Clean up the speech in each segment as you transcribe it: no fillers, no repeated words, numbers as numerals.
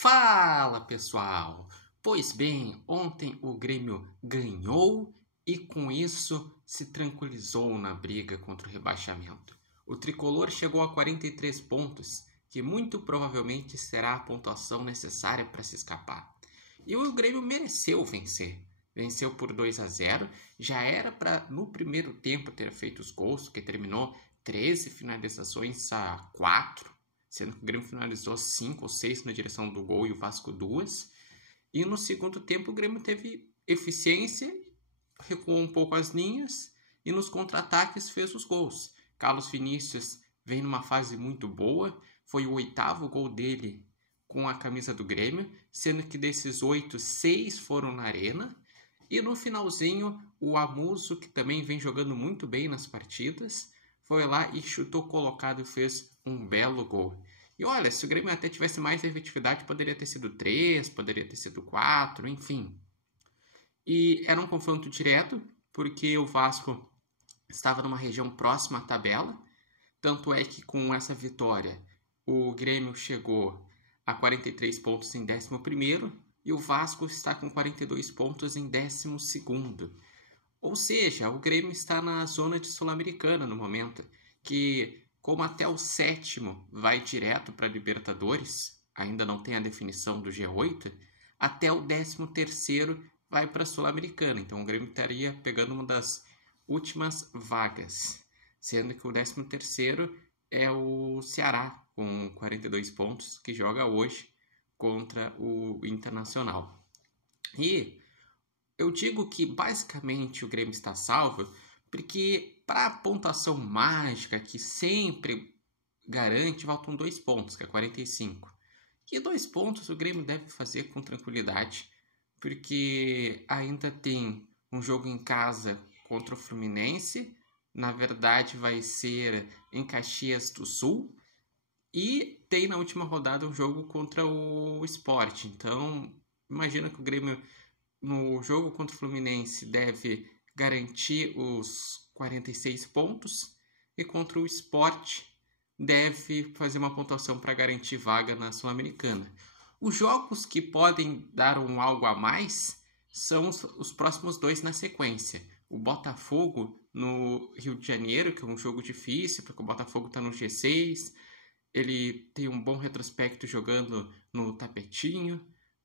Fala, pessoal! Pois bem, ontem o Grêmio ganhou e com isso se tranquilizou na briga contra o rebaixamento. O tricolor chegou a 43 pontos, que muito provavelmente será a pontuação necessária para se escapar. E o Grêmio mereceu vencer. Venceu por 2-0, já era para no primeiro tempo ter feito os gols, que terminou 13 finalizações a 4. Sendo que o Grêmio finalizou 5 ou 6 na direção do gol e o Vasco 2. E no segundo tempo o Grêmio teve eficiência, recuou um pouco as linhas e nos contra-ataques fez os gols. Carlos Vinícius vem numa fase muito boa, foi o 8º gol dele com a camisa do Grêmio, sendo que desses 8, 6 foram na Arena. E no finalzinho, o Amuso, que também vem jogando muito bem nas partidas, foi lá e chutou colocado e fez um belo gol. E olha, se o Grêmio até tivesse mais efetividade, poderia ter sido 3, poderia ter sido 4, enfim. E era um confronto direto, porque o Vasco estava numa região próxima à tabela. Tanto é que com essa vitória, o Grêmio chegou a 43 pontos em 11º e o Vasco está com 42 pontos em 12º. Ou seja, o Grêmio está na zona de Sul-Americana no momento, que como até o 7º vai direto para a Libertadores, ainda não tem a definição do G8, até o 13º vai para a Sul-Americana. Então o Grêmio estaria pegando uma das últimas vagas, sendo que o 13º é o Ceará, com 42 pontos, que joga hoje contra o Internacional. E eu digo que basicamente o Grêmio está salvo porque para a pontuação mágica que sempre garante, faltam 2 pontos, que é 45. E 2 pontos o Grêmio deve fazer com tranquilidade, porque ainda tem um jogo em casa contra o Fluminense, na verdade vai ser em Caxias do Sul, e tem na última rodada um jogo contra o Sport. Então, imagina que o Grêmio no jogo contra o Fluminense deve garantir os 46 pontos e contra o Sport deve fazer uma pontuação para garantir vaga na Sul-Americana. Os jogos que podem dar um algo a mais são os próximos 2 na sequência. O Botafogo no Rio de Janeiro, que é um jogo difícil, porque o Botafogo está no G6, ele tem um bom retrospecto jogando no tapetinho,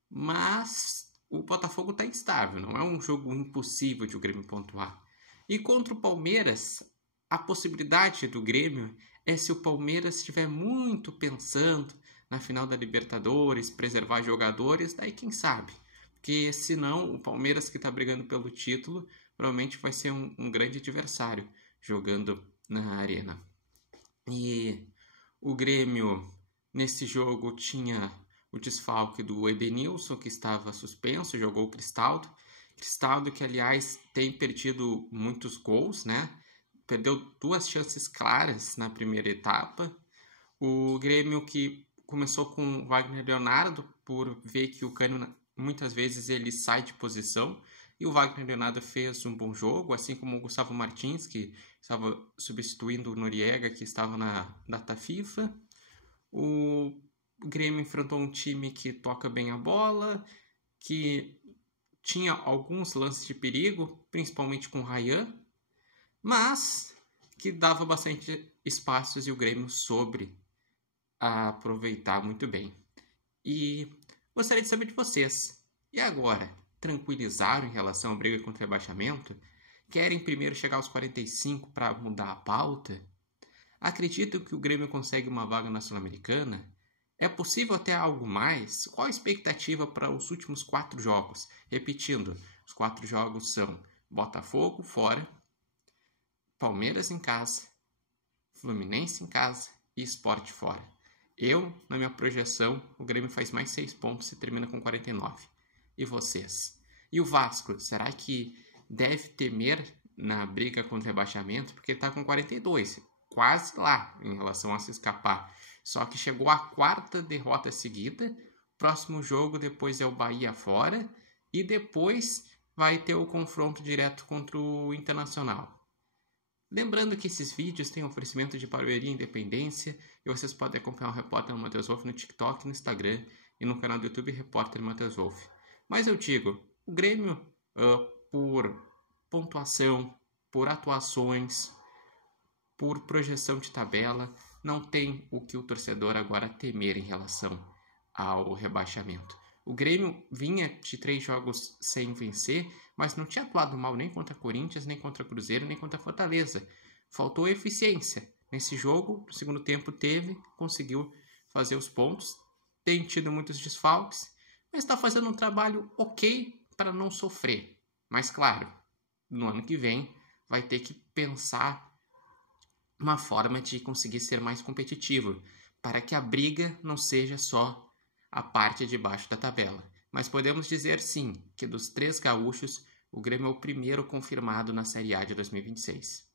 mas o Botafogo está instável, não é um jogo impossível de o Grêmio pontuar. E contra o Palmeiras, a possibilidade do Grêmio é se o Palmeiras estiver muito pensando na final da Libertadores, preservar jogadores, daí quem sabe. Porque senão o Palmeiras que está brigando pelo título provavelmente vai ser um grande adversário jogando na Arena. E o Grêmio nesse jogo tinha o desfalque do Edenilson, que estava suspenso, jogou o Cristaldo. Cristaldo que, aliás, tem perdido muitos gols, né? Perdeu 2 chances claras na primeira etapa. O Grêmio que começou com o Wagner Leonardo, por ver que o Cano muitas vezes ele sai de posição. E o Wagner Leonardo fez um bom jogo, assim como o Gustavo Martins, que estava substituindo o Noriega, que estava na data FIFA. O Grêmio enfrentou um time que toca bem a bola, que tinha alguns lances de perigo, principalmente com o Ryan, mas que dava bastante espaços e o Grêmio soube aproveitar muito bem. E gostaria de saber de vocês. E agora, tranquilizaram em relação à briga contra o rebaixamento? Querem primeiro chegar aos 45 para mudar a pauta? Acreditam que o Grêmio consegue uma vaga na Sul-Americana? É possível até algo mais? Qual a expectativa para os últimos 4 jogos? Repetindo, os 4 jogos são Botafogo fora, Palmeiras em casa, Fluminense em casa e Sport fora. Na minha projeção, o Grêmio faz mais 6 pontos e termina com 49. E vocês? E o Vasco, será que deve temer na briga contra o rebaixamento? Porque ele está com 42, quase lá em relação a se escapar. Só que chegou à 4ª derrota seguida. Próximo jogo depois é o Bahia fora. E depois vai ter o confronto direto contra o Internacional. Lembrando que esses vídeos têm oferecimento de Barueri Independência e vocês podem acompanhar o repórter Matheus Wolff no TikTok e no Instagram. e no canal do YouTube Repórter Matheus Wolff. Mas eu digo, o Grêmio, por pontuação, por atuações, por projeção de tabela, não tem o que o torcedor agora temer em relação ao rebaixamento. O Grêmio vinha de 3 jogos sem vencer, mas não tinha atuado mal nem contra Corinthians, nem contra Cruzeiro, nem contra Fortaleza. Faltou eficiência. Nesse jogo, no segundo tempo conseguiu fazer os pontos, tem tido muitos desfalques, mas está fazendo um trabalho ok para não sofrer. Mas claro, no ano que vem vai ter que pensar uma forma de conseguir ser mais competitivo, para que a briga não seja só a parte de baixo da tabela. Mas podemos dizer sim, que dos 3 gaúchos, o Grêmio é o primeiro confirmado na Série A de 2026.